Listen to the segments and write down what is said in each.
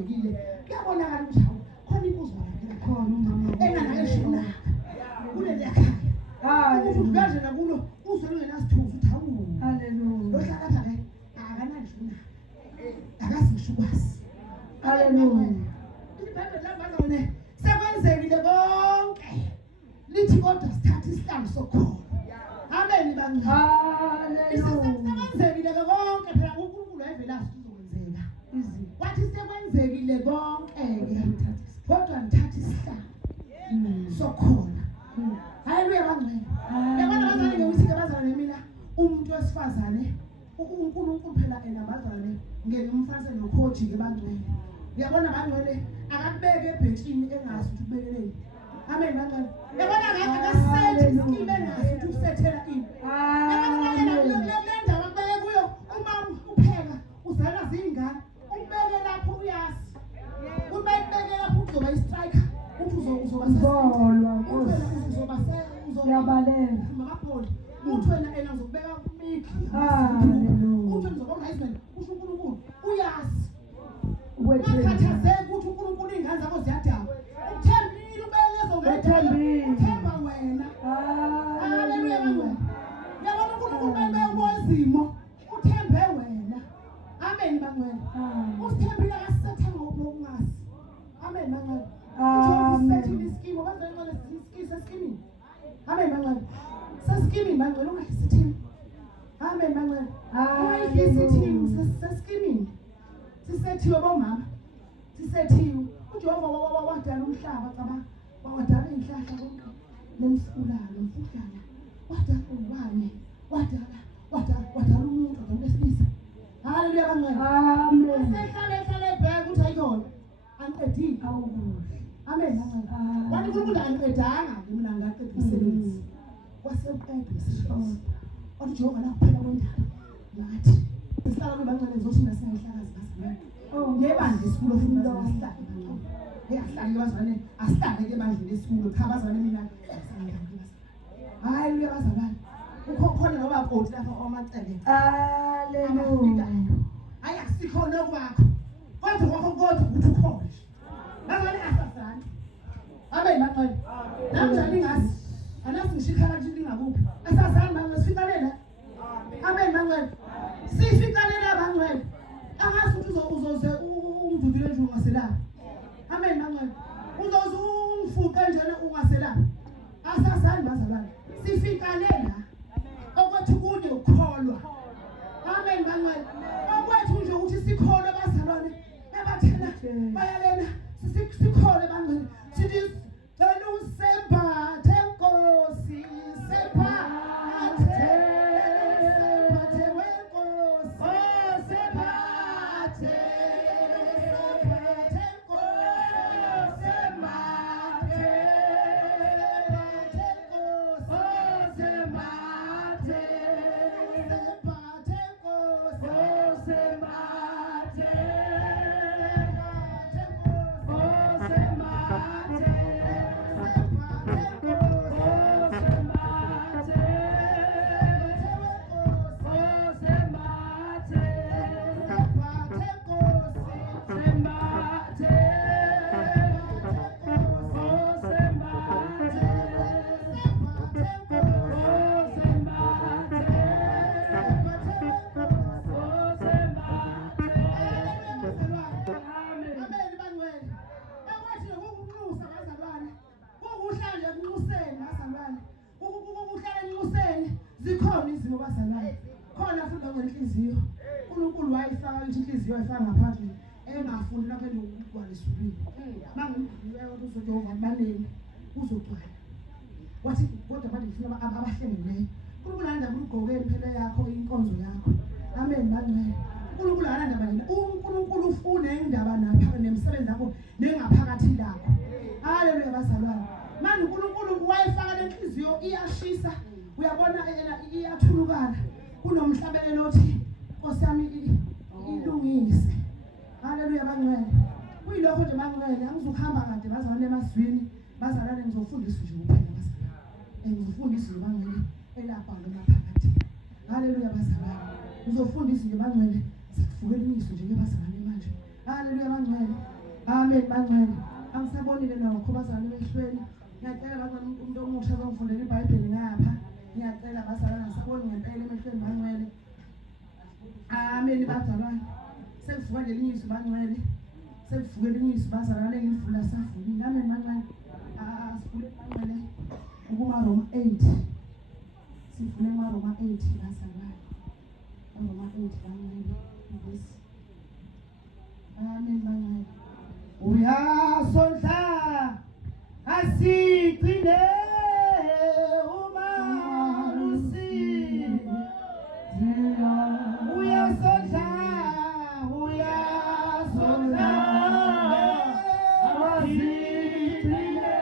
uvekile kuyabonakala ukuthi khona inkuzo la khona umama enganakeshona kule lekhaya ukuthi kaje nakulo uzwe ngenasithuzo uthi hawu haleluya lo hlakatha ke akanandluna akasishukwazi haleluya iBhayibheli lamazane sekwenzekile konke lithi kodwa sithatha isihlangu sokukholwa amen bangcwele haleluya sekwenzekile konke phela uNkulunkulu ayivela sizokwenzeka wathi sekwenzekile konke kodwa ngithatha isihlangu sokukholwa haleluya bangcwele yabona bazane ngithi ke bazane mina umuntu wesifazane uNkulunkulu phela enabazane ngemfanise nokhoji ke bangcwele uyabona bangcwele akakubeke ebhetshini engazi ukuthi ubekeleni amen bangcwele yabona akasethi isikime engazi ukuthi usethela ini yabona bakubeke kuyo uma upheka uzala zingane ubeke lapho uyazi uma ubeke lapho uzoba istriker uthi uzoba sezolwa uzoba uzoyabalela makapholi uthi wena uzobeka kumiki haleluya uthi uzobona husband usho uNkulunkulu uyazi ukhathazeka ukuthi uNkulunkulu ingane zakho ziyadaba uthembile ubelezo ngethemba wena haleluya bangcwele yabona uNkulunkulu bebe ubozimo uthembe wena amen bangcwele usithembile akasethanga ngokungazi amen bangcwele uthi iskimo bazongcwele iskimo amen bangcwele saskimi bangcwele ungahlisithi amen bangcwele ungahlisithi saskimi sisethiwe bomama sisethiwe uJehova wadala umhlaba cabanga wadala inhlahla konke nomfulana nomfudlana wadala ubani wadala umuntu ngobesilisa haleluya bangcwele amen sehlale ebheka uthi ayikona anqedile awukuhle amen bangcwele wathi uNkulunkulu anqedanga mina ngaqeda umsebenzi waseqeda umsebenzi wathi Jehova nakuphela kwendaba ngathi isihlalo bangcwele ngizothi nasenhlakazi basibona ngebandla isikulo futhi asihlale eyahlale bazane asihlale ke bandla lesikulo cha bazane mina haleluya bazalwane ukhona noba bhoti lapha omacele haleluya ayasikhona kwakho kodwa kwakho kodwa ukuthi ukhona bazane asasana amen maqala namhlanje ingazi anasi ngishikhala nje lingakuphi asasana bangasifikalela amen maqala sifikalela bangcwele angazi ukuthi uzoze umdudule nje ungaselapha amen maqala uzoze umfuqe njalo ungaselapha asasana bazalwane sifikalela okwethu kunye ukukholwa amen bangcwele okwethu nje ukuthi sikholwe bazalwane ebathena bayalena sikholwe bangcwele sithi cela usembathe Nkosi sephathe zikhona izimo bazalwane khona futhi ngokwenhliziyo uNkulunkulu wayifaka inhliziyo ayifaka ngaphandle engafundi lapha enokugcwalisubile mangumdliweyo uzoJehova abaneni uzogcwala wathi kodwa manje ngifuna abahlengileyo uNkulunkulu andaba ugqoke impela yakho inkonzo yakho amen bangcwele uNkulunkulu andaba yena uNkulunkulu ufuna indaba napha nemsebenzi yakho nengaphakathi lakho haleluya bazalwane manje uNkulunkulu wayifaka lenhliziyo iyashisa uyabona iyathulukana kunomhlabelelo othi Nkosi yami ilungise haleluya bangcwele kuyilokho nje bangcwele angizokuhamba kade bazalwane emazwini bazalwane ngizofundisa nje kuphela bazalwane ngizofundisa nje bangcwele elapha ngemaphakathi haleluya bazalwane ngizofundisa nje bangcwele sikufukela imiso nje bazalwane manje Haleluya bangcwele. Amen bangcwele. Angisabonile nokho bazalwane behlweni. Ngiyacela bangcwele umuntu omusha ozongifundela iBhayibheli ngapha. Ngiyacela bazalwane ngisaboni ngempela emehlweni bangcwele. Amen bazalwane. Sekuvuka ngelinye izwi bangcwele. Sekuvuka elinye izwi bazalwane ngivula safuni. Amen bangcwele. Sivule bangcwele. URoma 8. Sivule uRoma 8 bazalwane. Roma 8 bangcwele. Verse. Amen bangcwele. Uyasondla asigcine umalusi uyasondla asigcine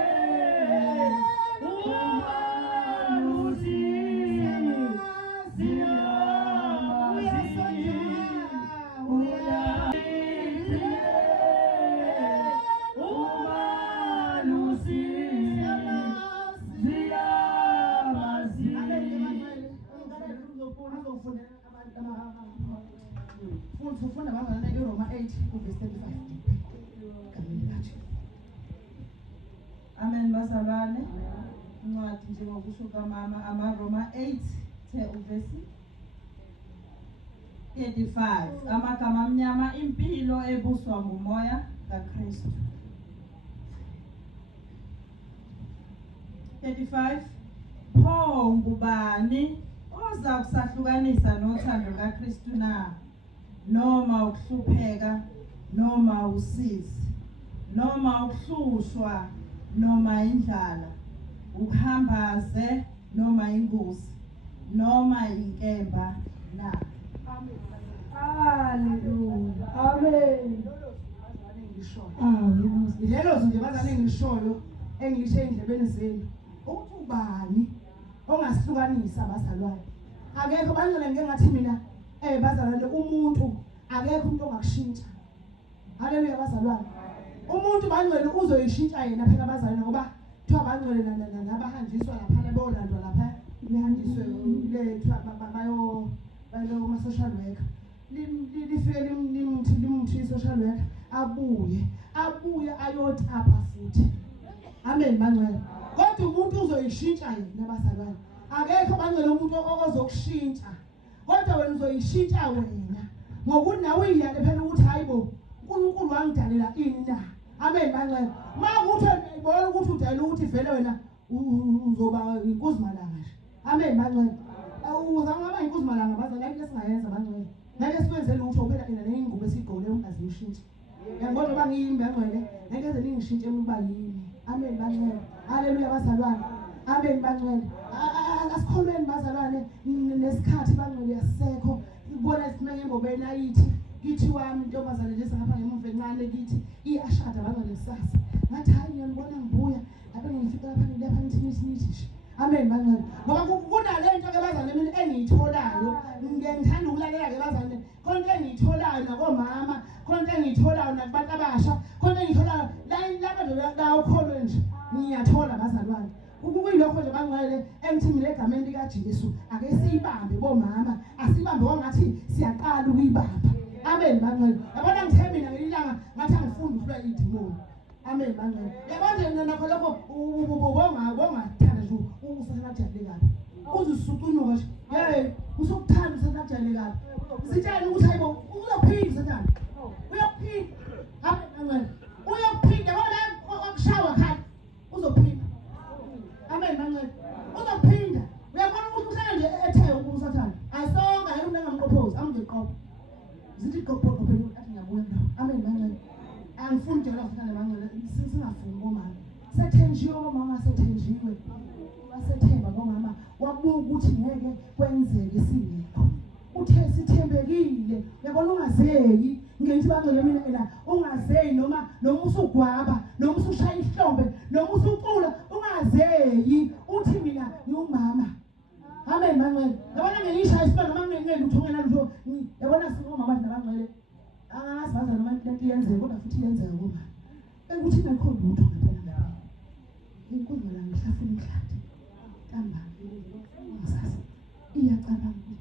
umalusi Ufunda bazalwane eRoma 8 verse 35. Amen bazalwane. Incwadi njengokusho kamama amaRoma 8 verse 35. Amagama amnyama impilo ebuswa ngumoya kaKristu. 35. Pho ngubani oza kusahlukanisa nothando kaKristu na? Noma ukuhlupheka noma usizi noma ukuhlushwa noma indlala ukuhambaze noma ingozi noma inkemba na. Hallelujah. Amen. Lelo nje bazalwane ngishoyo engilishe endlebeni zenu ukuthi ubani ongasihlukanisa abazalwane. Akekho bangcwele ngeke ngathi mina bazalwane umuntu akekho umuntu ongakushintsha. Haleluya bazalwane. Umuntu bangcwele uzoyishintsha yena phela bazalwane ngoba kuthiwa bangcwele nabahanjiswa lapha beyolandwa lapha behanjiswe lethu bayo kuma social worker. Lifike limuthi social worker abuye ayotapha futhi. Amen bangcwele. Kodwa umuntu uzoyishintsha yena bazalwane. Akekho bangcwele umuntu ozokushintsha. Kodwa wena uzoyishintsha wena. Ngokuthi nawe uyiyale phela ukuthi hayibo uNkulunkulu wangidalela ini na. Amen bangcwele. Makuthi ibona ukuthi udala ukuthi vele wena uzoba inkuzimalanga nje. Amen bangcwele. Uzangaba inkuzimalanga bazalwane lesingayenza bangcwele. Ngeke sikwenze lutho phela ina neingubo esigqokile ungazishintsha. Ngiyabona ba ngiyimbi bangcwele. Ngeke ze ningishintshe ukuba yini. Amen bangcwele. Haleluya bazalwane. Amen bangcwele. Asikholweni bazalwane nesikhathi bangcwele yasekho. Ibona isimenge ngobeni ayithi kithi wami intombazane nje ngapha ngemuva encane kithi iyashada bangcwele sasa. Ngathi hayi ngiyabona ngibuya lapha ngifika lapha nithi. Amen bangcwele. Ngoba kunalento ke bazalwane mina engiyitholayo ngiyangithanda ukulalela ke bazalwane. Konke engiyitholayo nakomama, konke engiyitholayo nakubantu abasha, konke engiyitholayo la ukholwe nje ngiyathola bazalwane. Ukuyilokho nje bangcwele engithi mina egameni likaJesu ake siyibambe bomama asibambe wangathi siyaqala ukuyibamba. Amen bangcwele. Yabona ngithe mina ngelilanga ngathi angifunda ukula idimoni. Amen bangcwele. Yabona nakho lokho bongathanda nje usakajabule kabi. Uzisucunuka nje. Hey, usukuthanda usakajabule kabi. Sitshela ukuthi hayibo uzophinda sathana. Uyophinda. Amen bangcwele. Uyophinda yabona wakushawa khali. Uzophinda. Amen bangcwele. Uzophinda. Uyabona ukuthi uhlala nje ethe ukusathana. Ayisonga yena umuntu angamqophoza, angiqopha. Zithi qopho phela athi ngiyabuya nawo. Amen bangcwele. Angifuni nje lafuthana bangcwele singafuni bomama. Sethenjiwe bomama sethenjiwe. Wasethemba bomama wabuka ukuthi ngeke kwenzeke singekho. Uthe sithembekile. Uyabona ungazeyi ngenthi bangcwele mina ungazeyi noma usugwaba noma usushaya ihlombe noma usucula ungazeyi uthi mina ngiyumama. Amen bangcwele. Yabona ngiyishaya isibani noma ngelutho ngenalutho. Yabona singomama bangcwele. Asibaza noma lento yenzeke kodwa futhi yenzeka kuma. Ukuthi ngekho lutho ngempela. Inkundla la ngihlafuna umhlati. Tamba ngisasa. Iyacabanga.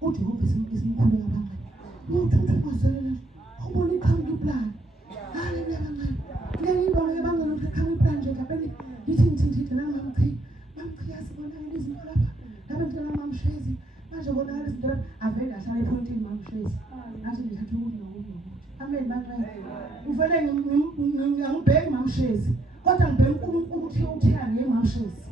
Uthi ngoba isimkhulu yabangcwele. Uthi ngizele ubona ikhanga ngibheki mamshezi kodwa ngibheki uNkulunkulu uthi uthela ngemamshezi.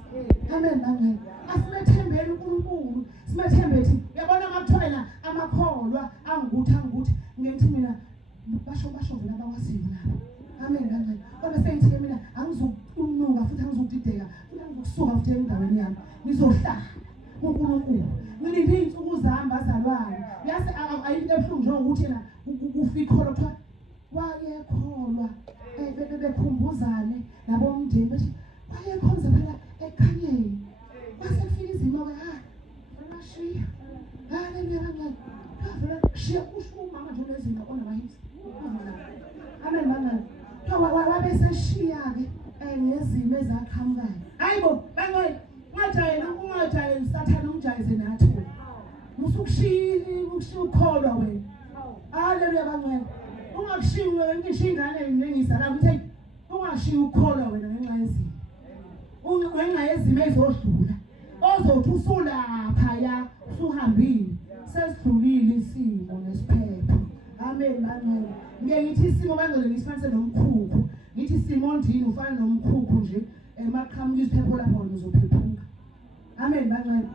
Amen amen. Asimethembeni uNkulunkulu, simethembethi yabona makuthiwa amakholwa angukuthi ngithi mina basho vela abawasiyo lapha. Amen amen. Kodwa sengithi mina angizokunuka futhi angizokudideka futhi angizokusuka futhi endaweni yami. Ngizohlala uNkulunkulu. Ngilinde izinsuku zami bazalwane. Yase ayikho ebuhlungu njengokuthi yena ufikholwa kuthiwa wayekholwa bebekhumbuzane nabomndeni bethi wayekhonza phela ekhanyeni. Mase kufika izimo ke banashiya. Nene shiya ushuma nje lezinto onabayisi. Amen amen. Wabeseshiya ke ngezimo ezaqhamukayo. Hayibo bangeke ungajayeli Sathane ungijayeze nathi. Musukushini ukukholwa wena. Haleluya bangeke. Ungakushiya ngisho ingane ngengizala ukuthi ungashiya ukukholwa wena ngenxa yezimo. Ngenxa yezimo ezodlula. Ozothi usulapha ya usuhambile. Sesidlulile isimo nesiphepho. Amen amen. Ngeke ngithi isimo bangeke ngisifanise nomkhukhu. Ngithi isimo ndini ufana nomkhukhu nje emaqhamuka isiphepho lapho uzophephuka. Amen bangeke.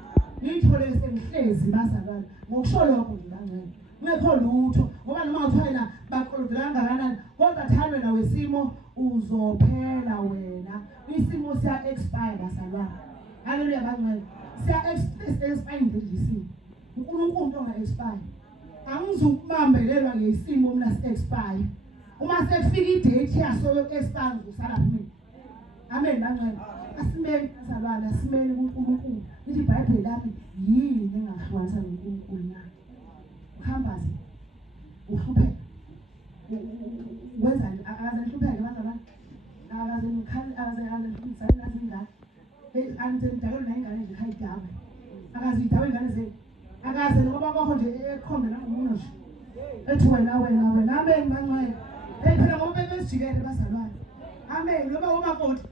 Ngithole sengihlezi bazalwane. Ngokusho lokho nje bangeke. Ngekho lutho ngoba noma uthola baqolodela kangakanani kodwa thalwe nawe isimo uzophela wena. Isimo siya expire bazalwane. Haleluya bangeke. Siya expire nje isimo. uNkulunkulu into nga expire. Angizukubambelelwa ngesimo mina si expire. Uma sekufika idate yaso expire uzosala kimi. Amen bangeke. Asimele bazalwane, asimele uNkulunkulu. Lithi iBhayibheli lami yini engahlukanisa noNkulunkulu na? Uhambazi uhlupheka wenza akaze nhlupheke bazalwane akaze ngikhazi ngingane anze ngidalwe nengane nje khayidawe akaze idawe ingane zethu akaze ngoba bakho nje ekhombe nangomuno nje ethi wena amen mangcwele phela ngoba besijikele bazalwane amen ngoba umakoti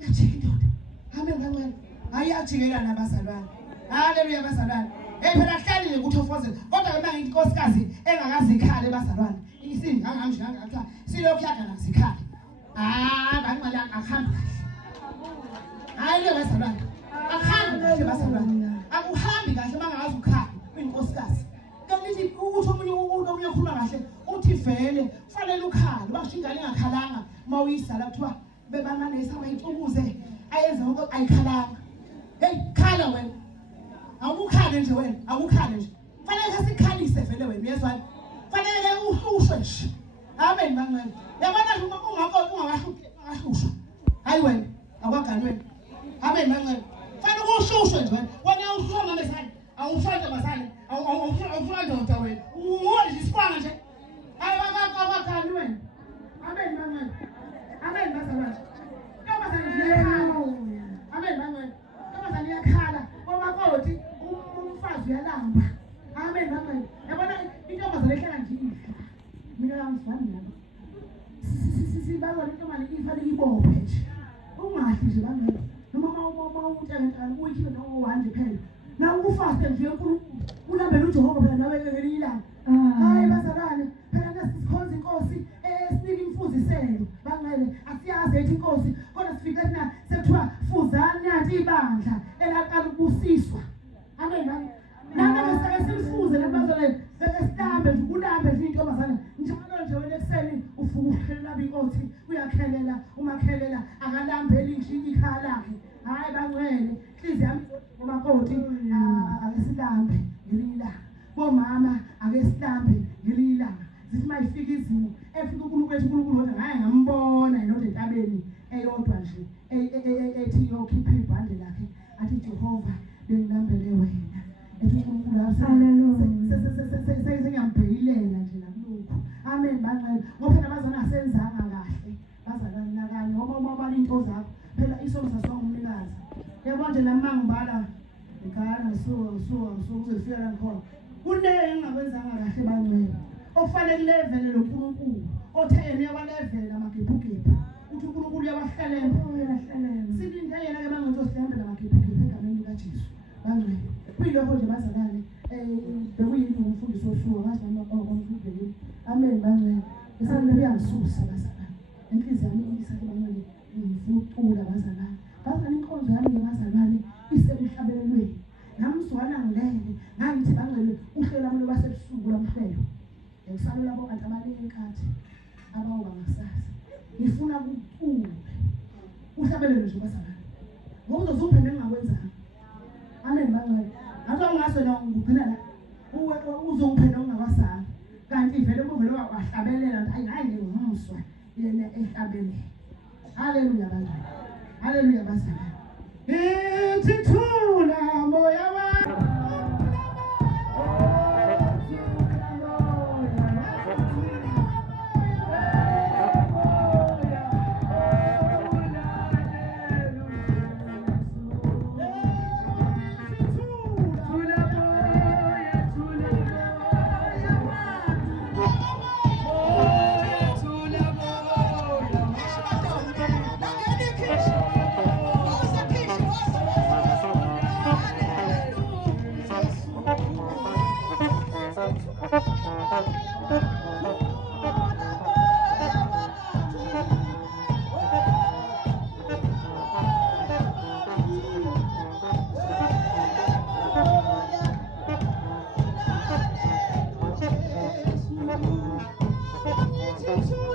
yajika indoda amen mangcwele ayajikela nabazalwane. Haleluya bazalwane. Phela kuhlalile ukuthi ufozele kodwa wena ngithi inkosikazi engakazi ikhale bazalwane isinganganje ngathiwa silokhu yaga nazikhale bangcala akhambi hayi le bazalwane akhambi kahle bazalwane akuhambi kahle mangazi ukhala kwinkosikazi kanti ukuthi omunye ukhuluma kahle uthi vele kufanele ukhale basho ingane ingakhalanga uma uyisala kuthiwa bebamanesa abayixukuze ayenze ngoku ayikhalanga. Hey khala wena awukhale nje wena awukhale nje fanele asikhalise vele wena uyezwa fanele uhlushwe nje. Amen bangcwele. Yabona ungakho ungakahlushwa hayi wena akwagani wena. Amen bangcwele. Fanele uhlushwe nje wena uhlushwa ngamesana awushonde masana awufuna ndoda wena uwona isikwanga nje hayi akwagani wena. Amen bangcwele. Amen bazalwane. Amen bangcwele. Kama yakhala omakoti umfazi uyalamba. Amen amen. Yabona intombazane ehlala nje ihla. Mina ngizwani lapha. Sibaba intombazane ifanele ibophe nje. Ungahli nje bangeke. Noma utshela uyikhiphe nawo wanje phela. Na ufaste nje uNkulunkulu ulambele uJehova phela nawe ngelilanga. Hayi bazalwane phela nasikhonza inkosi esinika imfuziselo bangcwele asiyazi ethi inkosi kodwa sifike thina sekuthiwa fuzani yathi ibandla elaqala ukubusiswa. Amen bani nana besake simfuze labazalwane besihlambe nje ulambe nje intombazane njalo nje wena ekseni ufuka uhlelela inkosi uyakhelela umakhelela akalambeli nje ikhala lakhe. Hayi bangcwele hliziyo yami umakoti akesilambe ngelilanga bomama akesilambe ngelilanga zithi mayifika izimo efika uNkulunkulu wethu ngaye ngambona indoda entabeni eyodwa nje ethi yokhipha ibhande lakhe athi Jehova bengilambele wena ethi uNkulunkulu sengiyambhekilela nje nakulokho. Amen bangcwele ngoba phela bazana asenzanga kahle bazalana nakanye ngoba bala into zakho phela isono sasongumnikazi. Yabona nje lamangibala ngikhala ngisuka kuzofika la khona kunenge engabenzanga kahle bangcwele okufanele level loNkulunkulu othe yena yabalevela amagebhugebhu uthi uNkulunkulu uyabahlelela silinde yena ke bangcwele sihambela amagebhugebhu egameni likaJesu bangcwele kuyilokho nje bazalane bekuyini umfundisi osuka ngathi noma omfundisi. Amen bangcwele. Esana uyangisusa bazalwane. Inhliziyo yami isakubangele ngifuna ukucula bazalwane. Bazalwane inkonzo yami ngebazalwane isemhlabelweni. Namzwana ngilele ngithi bangcwele uhlela lami lobasebusuku lamhlelo. Ngifanele labo kanti abanike inkathi abawa ngasasa. Ngifuna ukucula. Uhlabelele nje bazalwane. Ngoba uzophinde ngingakwenzanga. Amen bangcwele. Ngathi angaso na ngigcina la. Uzophinde ungakwasanga. Kanti vele kuvele wahlabelela hayi hayi ngumswa yena ehlabele. Haleluya bazalwane. Haleluya bazalwane. Ithula moya wami. Thank you.